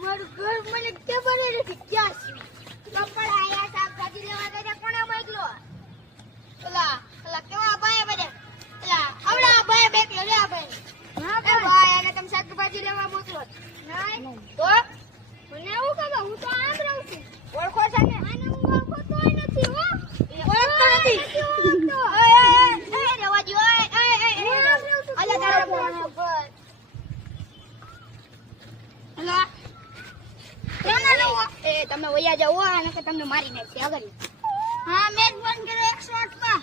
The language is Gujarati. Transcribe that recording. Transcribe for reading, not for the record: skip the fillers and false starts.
મારું ઘર મને ખબર નથી ક્યાં છે. કપડા આયા શાકભાજી લેવા ગયા કોણે મોકલો? ઓલા કેવા ભાઈ બધે ઓલા આવડા ભાઈ બેકલો રે આ ભાઈ. હા ભાઈ આને તમે શાકભાજી લેવા મોકલો. નહીં તો મને એવું ખબર હું તો આમ રહું છું. ઓળખો છે ને? આને હું ઓળખતો નથી હો. ઓળખતો નથી. એ રેવા જો અલા તારા ફોન પર અલા તમે વયા જાઓ અને કે તમને મારી નાખશે આગળ. હા મેં ફોન કર્યો 108 માં.